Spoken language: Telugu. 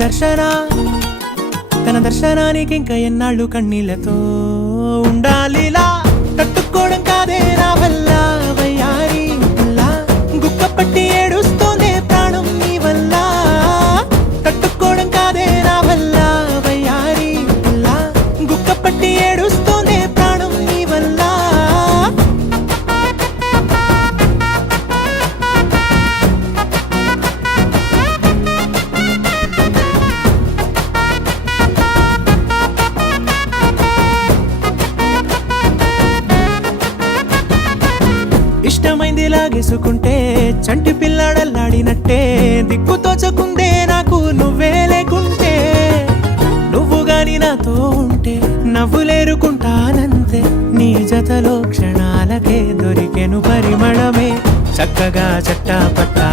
దర్శన తన దర్శనానికి ఇంకా ఎన్నాళ్ళు కన్నీళ్లతో ఉండాలిలా తట్టుకోవడం కాదే నా వల్ల వయ్యారి గుక్క పట్టి ఏడుస్తోందే ప్రాణం నీ వల్ల తట్టుకోవడం కాదే నా వల్ల వయ్యారి గుక్క పట్టి ఏడుస్తోందే ప్రాణం నీ వల్ల ఇష్టమైంది లాగేసుకుంటే చంటి పిల్లాడల్లాడినట్టే దిక్కు తోచకుందే నాకు నువ్వే లేకుంటే నువ్వు గాని నాతో ఉంటే నవ్వులేరుకుంటానంతే నీ జతలో క్షణాలకే దొరికెను పరిమళమే చక్కగా చట్టా పట్టా